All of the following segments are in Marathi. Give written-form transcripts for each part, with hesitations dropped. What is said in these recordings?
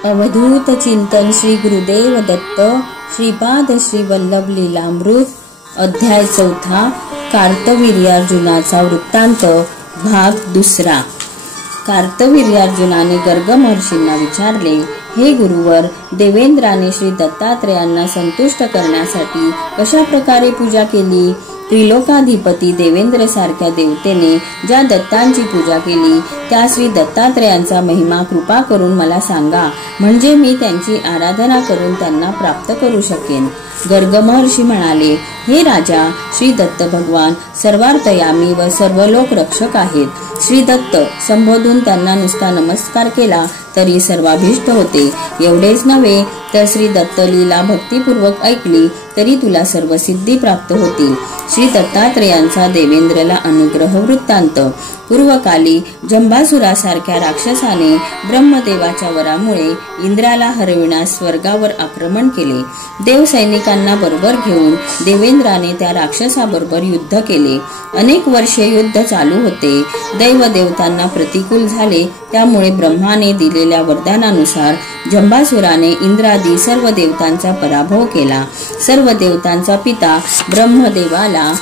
अवधूत चिंतन श्री गुरुदेव दत्त श्रीपाद श्री वल्लभ लीलामृत अध्याय 4 कार्तवीर्यार्जुनाचा वृत्तांत भाग 2। कार्तवीर्यार्जुनाने गर्ग महर्षींना विचारले, हे गुरुवर, देवेंद्राने श्री दत्तात्रेयांना संतुष्ट करण्यासाठी कशा प्रकारे पूजा केली? त्रिलोकाधिपती देवेंद्र सारख्या देवतेने ज्या दत्तांची पूजा केली त्या श्री दत्तात्रेयांचा महिमा कृपा करून मला सांगा, म्हणजे मी त्यांची आराधना करून त्यांना प्राप्त करू शकेन। गर्ग महर्षी म्हणाले, हे राजा, श्री दत्त भगवान सर्वार्थयामी व सर्व लोक रक्षक आहेत। श्री दत्त संबोधून त्यांना नुसता नमस्कार केला तरी सर्वाभीष्ट होते। एवढेच नव्हे तर श्री दत्त लीला भक्तिपूर्वक ऐकली तरी तुला सर्व सिद्धी प्राप्त होतील। श्री दत्तात्रेयांचा देवेंद्रला अनुग्रह वृत्तांत। पूर्वकाली जंबासुरासारख्या राक्षसाने ब्रह्मदेवाच्या वरामुळे इंद्राला हरविण्यास स्वर्गावर आक्रमण केले। देव सैनिकांना बरोबर घेऊन देवेंद्राने त्या राक्षसाबरोबर युद्ध केले। अनेक वर्षे युद्ध चालू होते। दैव देवतांना प्रतिकूल झाले, त्यामुळे ब्रह्माने दिलेल्या वरदानानुसार जंबासुराने इंद्रादी सर्व देवतांचा पराभव केला। सर्व देवतांचा पिता ब्रह्मदेवाला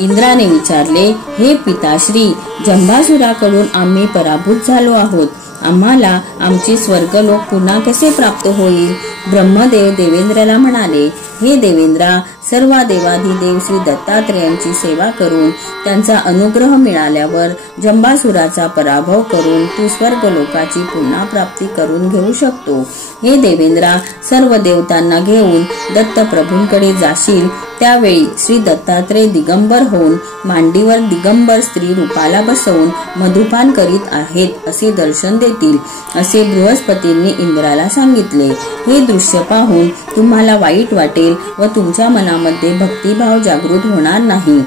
इंद्राने विचारले, हे पिताश्री, जंबासुराकडून आम्ही पराभूत झालो आहोत, आम्हाला आमचे स्वर्गलोक पुन्हा कसे प्राप्त होईल? ब्रह्मदेव देवेंद्राला म्हणाले, हे देवेंद्रा, सर्व देवाधिदेव श्री दत्तात्रेयांची सेवा करून त्यांचा अनुग्रह मिळाल्यावर जंबासुराचा पराभव करून तू स्वर्गलोकाची पुन्हा प्राप्ती करून घेऊ शकतो। हे देवेंद्रा, सर्व देवतांना घेऊन दत्त प्रभूंकडे जाशील त्यावेळी श्री दत्तात्रेय दिगंबर होऊन मांडीवर दिगंबर स्त्री रूपाला बसवून मधुपान करीत आहेत असे दर्शन देतील, असे बृहस्पतींनी इंद्राला सांगितले। हे दृश्य पाहून तुम्हाला वाईट वाटेल व तुमच्या मनामध्ये भक्तिभाव जागृत होणार नाही,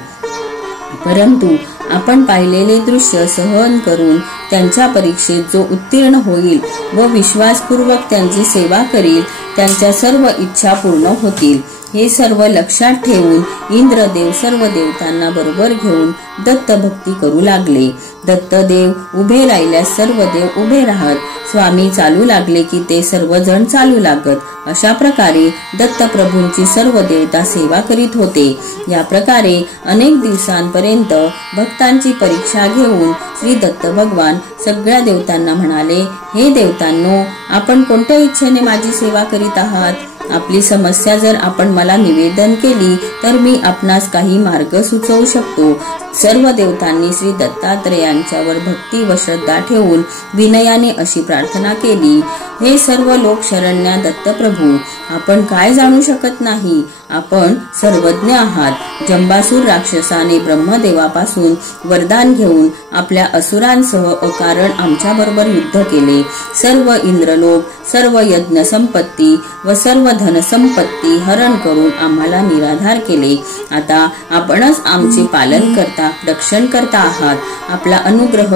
परंतु आपण पाहिलेले दृश्य सहन करून त्यांच्या परीक्षेत जो उत्तीर्ण होईल व विश्वासपूर्वक त्यांची सेवा करील त्यांच्या सर्व इच्छा पूर्ण होतील। हे सर्व लक्षात ठेवून इंद्रदेव सर्व देवतांना बरोबर घेऊन दत्त भक्ती करू लागले। दत्तदेव उभे राहिल्यास सर्व देव उभे राहत, स्वामी चालू लागले की ते सर्वजण चालू लागत। अशा प्रकारे दत्त प्रभूंची सर्व देवता सेवा करीत होते। या प्रकारे अनेक दिवसांपर्यंत भक्तांची परीक्षा घेऊन श्री दत्त भगवान सगळ्या देवतांना म्हणाले, हे देवतांनो, आपण कोणत्या इच्छेने माझी सेवा करीत आहात? आपली समस्या जर आपण मला निवेदन केली तर मी आपणास काही मार्ग सुचवू शकतो। सर्व देवतांनी श्री दत्तात्रेयांच्यावर भक्ती व श्रद्धा ठेवून विनयाने अशी प्रार्थना केली, हे सर्व लोक शरण्या दत्तप्रभू, आपण काय जाणू शकत नाही, आपण सर्वज्ञ आहात। जंबासूर राक्षसाने ब्रह्मदेवापासून वरदान घेऊन आपल्या असुरांसह अकारण आमच्या बरोबर युद्ध केले। सर्व इंद्रलोक, सर्व यज्ञ संपत्ती व सर्व धन संपत्ती हरण करून आम्हाला निराधार केले। आता आपणच आमचे पालन करता रक्षण करता आहात। आपला अनुग्रह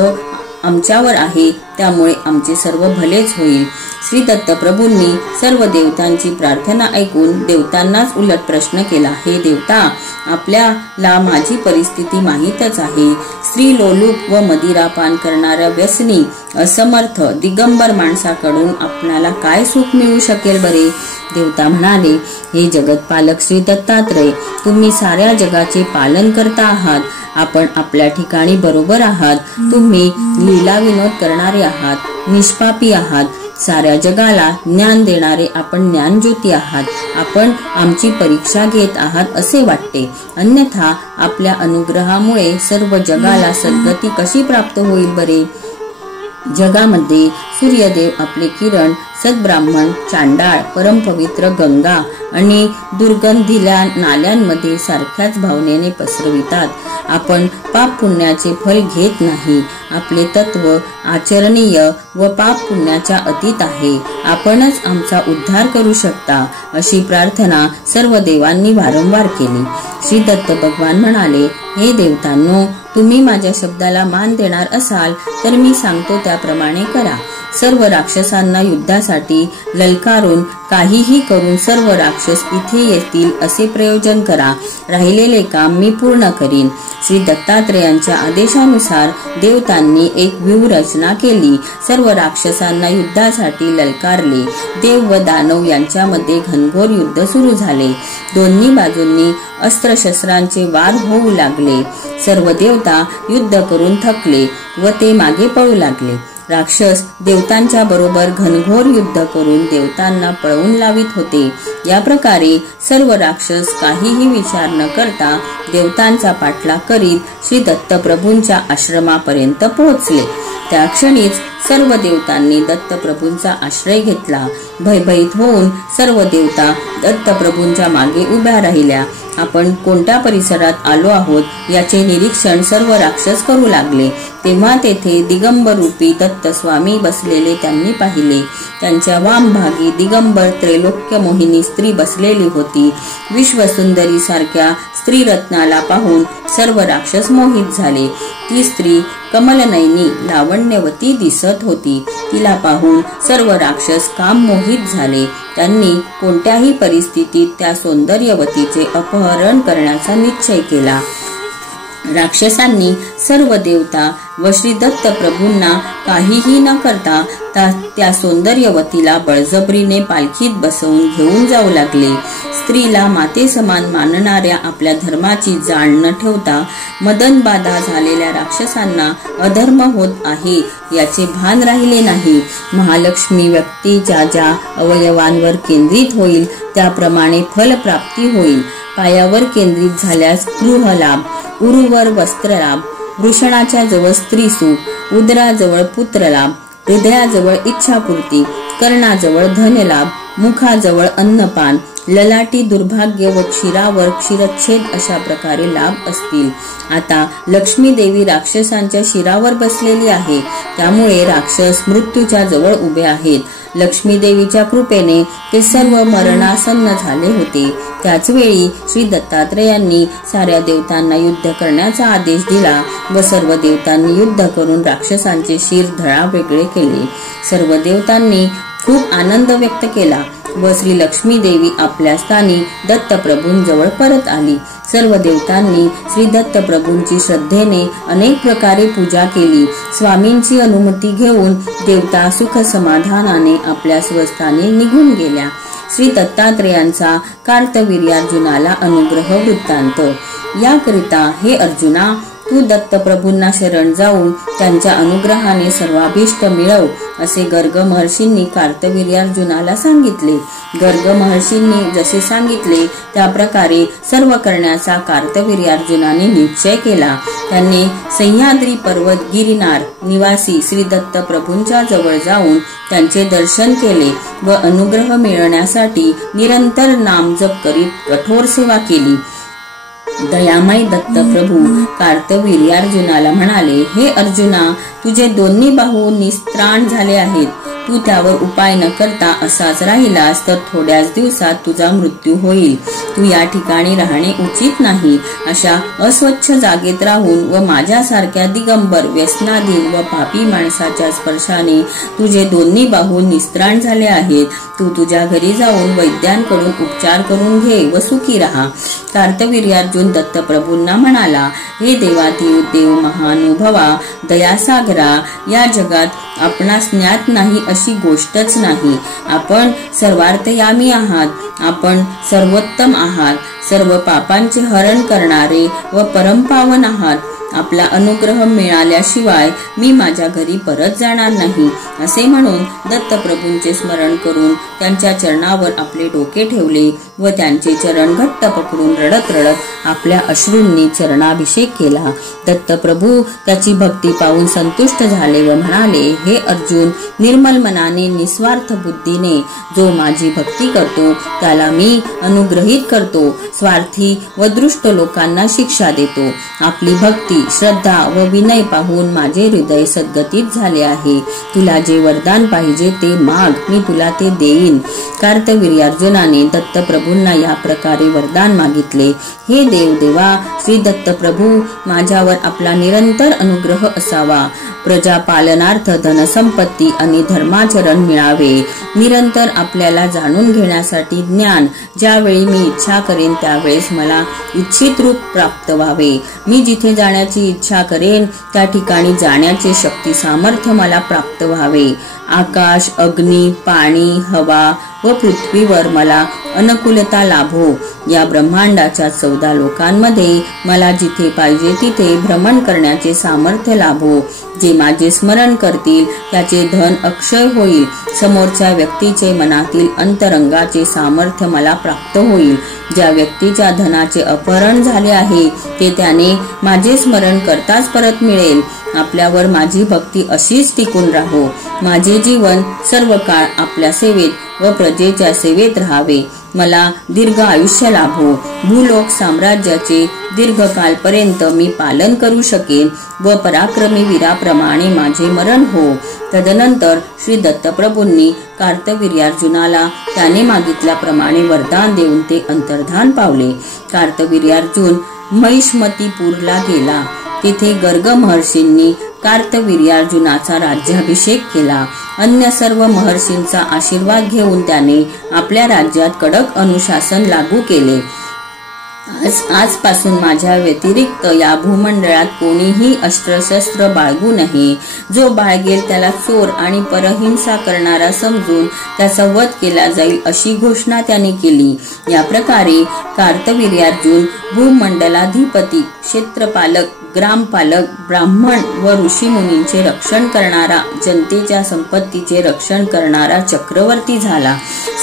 आमच्यावर आहे, त्यामुळे आमचे सर्व भलेच होईल। श्री दत्त प्रभूंनी सर्व देवतांची प्रार्थना ऐकून देवतांनाच उलट प्रश्न केला, हे देवता, आपल्याला माझी परिस्थिती माहीतच आहे। स्त्री लोलूप व मदिरा पान करणाऱ्या व्यसनी असमर्थ दिगंबर माणसाकडून आपल्याला काय सुख मिळू शकेल बरे? देवता म्हणाले, हे जगतपालक श्री दत्तात्रेय, तुम्ही साऱ्या जगाचे पालन करता आहात, आपण आपल्या ठिकाणी बरोबर आहात। तुम्ही लीला विनोद करणारे आहात, निष्पापी आहात, साऱ्या जगाला ज्ञान देणारे आपण ज्ञानज्योती आहात। आपण आमची परीक्षा घेत आहात असे वाटते, अन्यथा आपल्या अनुग्रहामुळे सर्व जगाला सद्गती कशी प्राप्त होईल बरे? जगामध्ये सूर्यदेव आपले किरण सद्ब्राह्मण, चांडाळ, परमपवित्र गंगा आणि दुर्गंधील्या नाल्यांमध्ये सारख्याच भावनेने पसरवितात। आपण पाप पुण्याचे फल घेत नाही, आपले तत्व आचरणीय व पाप पुण्याच्या अतीत आहे, आपणच आमचा उद्धार करू शकता, अशी प्रार्थना सर्व देवांनी वारंवार केली। श्री दत्त भगवान म्हणाले, हे देवतांनो, तुम्ही माझ्या शब्दाला मान देणार असाल तर मी सांगतो त्याप्रमाणे करा। सर्व राक्षसांना युद्धासाठी ललकारून काहीही करून सर्व राक्षस इथे येतील असे प्रयोजन करा, राहिलेले काम मी पूर्ण करीन। श्री दत्तात्रेयांच्या आदेशानुसार देवतांनी देवतांनी एक व्यूहरचना केली. सर्व राक्षसांना युद्धासाठी ललकारले. देव व दानव यांच्यामध्ये घनघोर युद्ध सुरू झाले. दोन्ही बाजूंनी अस्त्रशस्त्रांचे वार होऊ लागले. सर्व देवता युद्ध करून थकले व ते मागे पळू लागले. राक्षस देवतांच्या बरोबर घनघोर युद्ध करून देवतांना पळवून लावित होते. या प्रकारे सर्व राक्षस काहीही विचार न करता देवतांचा पाठलाग करीत श्री दत्तप्रभूंच्या आश्रमापर्यंत पोहोचले. त्या क्षणीच सर्व देवतांनी दत्तप्रभूंचा आश्रय घेतला. भयभीत होऊन सर्व देवता दत्तप्रभूंच्या मागे उभ्या राहिल्या. आपण कोणत्या परिसरात आलो आहोत याचे निरीक्षण सर्व राक्षस करू लागले. तेव्हा तेथे दिगंबर रूपी दत्त स्वामी बसलेले त्यांनी पाहिले. त्यांच्या वामभागी दिगंबर त्रैलोक्य मोहिनी स्त्री बसलेली होती. विश्वसुंदरी सारख्या स्त्री रत्नाला पाहून सर्व राक्षस मोहित झाले. ती स्त्री कमलनयनी लावण्यवती दिसत होती. तिला पाहून सर्व राक्षस काम मोहित झाले. त्यांनी कोणत्याही परिस्थितीत त्या सौंदर्यवतीचे अपहरण करण्याचा निश्चय केला. राक्षसांनी सर्व देवता व श्री दत्त प्रभूंना काहीही न करता त्या सौंदर्यवतीला बळजबरीने पालखीत बसवून घेऊन जाऊ लागले. स्त्रीला माते समान मानणाऱ्या आपल्या धर्माची जाण न ठेवता मदनबाधा झालेल्या राक्षसांना अधर्म होत आहे याचे भान राहिले नाही. महालक्ष्मी व्यक्तीच्या ज्या अवयवांवर केंद्रित होईल त्याप्रमाणे फलप्राप्ती होईल. पायावर केंद्रित झाल्यास गृहलाभ, उरुवर वस्त्रलाभ, वृषणाच्या जवळ स्त्रीसुख, उदराजवळ पुत्रलाभ, हृदयाजवळ इच्छापूर्ती, कर्णाजवळ धनलाभ, मुखाजवळ अन्नपान, ललाटी दुर्भाग्य व क्षीरावर क्षीरच्छेद अशा प्रकारे लाभ असतील. आता लक्ष्मी देवी राक्षसांच्या शिरावर बसलेली आहे. त्यामुळे राक्षस मृत्यूच्या जवळ उभे आहेत. लक्ष्मी देवीच्या कृपेने ते सर्व मरणासन्न झाले होते. त्याच वेळी श्री दत्तात्रेयांनी साऱ्या देवतांना युद्ध करण्याचा आदेश दिला व सर्व देवतांनी युद्ध करून राक्षसांचे शिर धडा वेगळे केले. सर्व देवतांनी खूप आनंद व्यक्त केला व श्री लक्ष्मी देवी आपल्या स्थानी दत्तप्रभूंजवळ परत आली. सर्व देवतांनी श्री दत्तप्रभूंची श्रद्धेने अनेक प्रकारे पूजा केली. स्वामींची अनुमती घेऊन देवता सुख समाधानाने आपल्या स्वस्थानी निघून गेल्या. श्री दत्तात्रेयांचा कार्तवीर्यार्जुनाला अनुग्रह वृत्तांत. याकरिता हे अर्जुना, तू दत्तप्रभूंना शरण जाऊन त्यांच्या अनुग्रहाने सर्वाभीष्ट मिळव असे गर्ग महर्षींनी कार्तवीर्यार्जुनाला सांगितले. गर्ग महर्षींनी जसे सांगितले त्याप्रकारे सर्व करण्याचा कार्तवीर्यार्जुनाने निश्चय केला. त्यांनी सह्याद्री पर्वत गिरिनार निवासी श्री दत्तप्रभूंच्या जवळ जाऊन त्यांचे दर्शन केले व अनुग्रह मिळवण्यासाठी निरंतर नामजप करीत कठोर सेवा केली. दयामय दत्तप्रभू कार्तवीर्यार्जुनाला म्हणाले, हे अर्जुना, तुझे दोन्ही बाहू निस्त्राण झाले आहेत. तू त्यावर उपाय न करता असाच राहिलास तर थोड्याच दिवसात तुझा मृत्यू होईल. तू या ठिकाणी राहणे उचित नाही. अशा अस्वच्छ जागेत राहून व माझ्यासारख्या दिगंबर व्यसनाधीन व पापी माणसाच्या स्पर्शाने तुझे दोन्ही बाहू निस्त्राण झाले आहेत. तू तुझ्या घरी जाऊन वैद्यांकडून उपचार करून घे व सुखी राहा. कार्तवीर्यार्जुन दत्तप्रभूंना म्हणाला, हे देवाधिदेव महानुभवा, दयासागरा, या जगात आपणास ज्ञात नाही अशी गोष्टच नाही. आपण सर्वार्थयामी आहात. आपण सर्वोत्तम आहात. सर्व पापांचे हरण करणारे व परमपावन आहात. आपला अनुग्रह मिळाल्याशिवाय मी माझ्या घरी परत जाणार नाही. असे म्हणून दत्तप्रभूंचे स्मरण करून त्यांच्या चरणावर आपले डोके ठेवले व त्यांचे चरण घट्ट पकडून रडत रडत आपल्या अश्रूंनी चरणाभिषेक केला. दत्तप्रभू त्याची भक्ती पाहून संतुष्ट झाले व म्हणाले, हे अर्जुन, निर्मल मनाने निस्वार्थ बुद्धीने जो माझी भक्ती करतो त्याला मी अनुग्रहित करतो. स्वार्थी व दृष्ट लोकांना शिक्षा देतो. आपली भक्ती, श्रद्धा व विनय पाहून माझे हृदय सद्गतीत झाले आहे. तुला जे वरदान पाहिजे ते माग, मी तुला ते देईन. कार्तवीर्यार्जुनाने दत्तप्रभूंना या प्रकारे वरदान मागितले. हे देवदेवा श्री दत्तप्रभू, माझ्यावर आपला निरंतर अनुग्रह असावा. प्रजा पालनार्थ धनसंपत्ती आणि धर्माचरण मिळावे। निरंतर आपल्याला जाणून घेण्यासाठी ज्ञान, ज्यावेळी मी इच्छा करेन त्यावेळेस मला इच्छित रूप प्राप्त व्हावे। मी जिथे जाण्याची इच्छा करेन त्या ठिकाणी जाण्याचे शक्ती सामर्थ्य मला प्राप्त व्हावे। आकाश, अग्नी, पाणी, हवा व पृथ्वीवर मला अनुकूलता लाभो। या ब्रह्मांडाच्या 14 लोकांमध्ये मला जिथे पाहिजे तिथे भ्रमण करण्याचे सामर्थ्य लाभो। जे माझे स्मरण करतील त्याचे धन अक्षय होईल। समोरच्या व्यक्तीचे मनातील अंतरंगाचे सामर्थ्य मला प्राप्त होईल। ज्या व्यक्तीच्या धनाचे अपहरण झाले आहे ते त्याने माझे स्मरण करताच परत मिळेल। आपल्यावर माझी भक्ती अशीच टिकून राहो। माझे जीवन सर्व काळ आपल्या सेवेत व प्रजेच्या सेवेत राहावे। मला दीर्घ आयुष्य लाभो। भूलोक साम्राज्याचे दीर्घकाळपर्यंत मी पालन करू शकेन व पराक्रमी वीराप्रमाणे माझे मरण हो। तदनंतर श्री दत्तप्रभूंनी कार्तवीर्यार्जुनाला त्याने मागितल्याप्रमाणे वरदान देऊन ते अंतर्धान पावले। कार्तवीर्यार्जुन महिष्मतीपूरला गेला। तिथे गर्ग महर्षींनी कार्तवीर्यार्जुनाचा राज्याभिषेक केला। अन्य सर्व महर्षींचा आशीर्वाद घेऊन त्याने आपल्या राज्यात कडक अनुशासन लागू केले। आजपासून माझ्या व्यतिरिक्त या भूमंडळात कोणीही अस्त्रशस्त्र बाळगू नये। जो बाळगेल त्याला चोर आणि परहिंसा करणारा समजून त्याचा वध केला जाईल अशी घोषणा त्याने केली। या प्रकारे कार्तवीर्यार्जुन भूमंडलाधिपती, क्षेत्रपालक, ग्रामपालक, ब्राह्मण व ऋषीमुनींचे रक्षण करणारा, जनतेच्या संपत्तीचे रक्षण करणारा चक्रवर्ती झाला।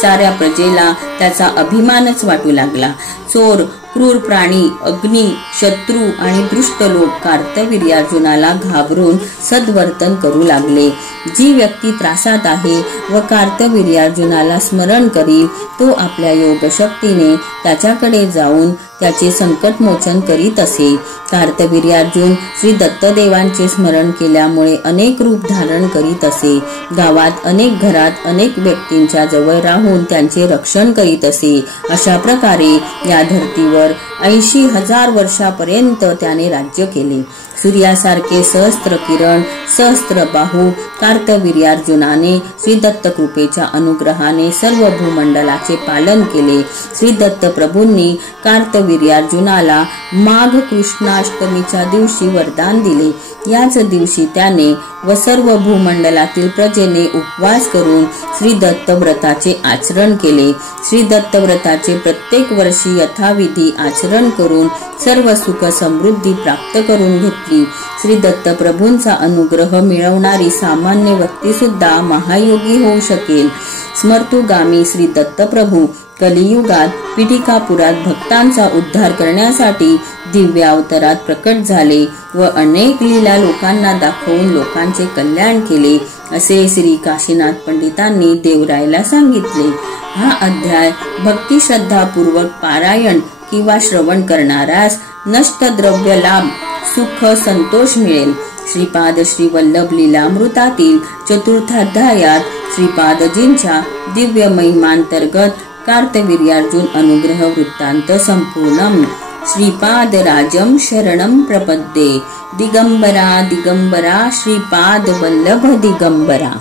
साऱ्या प्रजेला त्याचा अभिमानच वाटू लागला। चोर, क्रूर प्राणी, अग्नी, शत्रू आणि दुष्ट लोक कार्तवीर्यार्जुनाला घाबरून सद्वर्तन करू लागले। जी व्यक्ती त्रासात आहे व कार्तवीर्यार्जुनाला स्मरण करील तो आपल्या योगशक्तीने त्याच्याकडे जाऊन त्याचे संकटमोचन करीत असे। कार्तवीर्यार्जुन श्री दत्तदेवांचे स्मरण केल्यामुळे अनेक रूप धारण करीत असे। गावात अनेक, घरात अनेक व्यक्तींच्या जवळ राहून त्यांचे रक्षण करीत असे। अशा प्रकारे या धर्तीवर 80,000 वर्षापर्यंत त्याने राज्य केले। सूर्यासारखे सहस्त्र किरण, सहस्त्र बाहू कार्तवीर्यार्जुनाने श्री दत्त कृपेच्या अनुग्रहाने सर्व भूमंडलाचे पालन केले। श्री दत्त प्रभूंनी कार्तवीर्यार्जुनाला माघ कृष्णाष्टमीच्या दिवशी वरदान दिले। याच दिवशी त्याने व सर्व भूमंडलातील प्रजेने उपवास करून श्री दत्त व्रताचे आचरण केले। श्री दत्त व्रताचे प्रत्येक वर्षी यथाविधी आचरण करून सर्व सुख समृद्धी प्राप्त करून घेतली। श्री दत्त प्रभूंचा अनुग्रह मिळवणारी सामान्य व्यक्ती सुद्धा महायोगी होऊ शकेल। स्मर्तुगामी श्री दत्त प्रभू कलियुगात पिठिकापुरात भक्तांचा उद्धार करण्यासाठी दिव्य अवतारात प्रकट झाले व अनेक लीला लोकांना दाखवून लोकांचे कल्याण केले असे श्री काशीनाथ पंडितांनी देवरायला सांगितले। हा अध्याय भक्ती श्रद्धापूर्वक पारायण किंवा श्रवण करणाऱ्यास नष्ट द्रव्य लाभ, सुख, संतोष मिळेल। श्रीपाद श्री वल्लभ लीलामृतातील चतुर्थाध्यायात श्रीपादजींच्या दिव्य महिमांतर्गत कार्तवीर्यार्जुन अनुग्रह वृत्तांत संपूर्णम। श्रीपाद राजम शरणम प्रपद्ये। दिगंबरा दिगंबरा श्रीपाद वल्लभ दिगंबरा।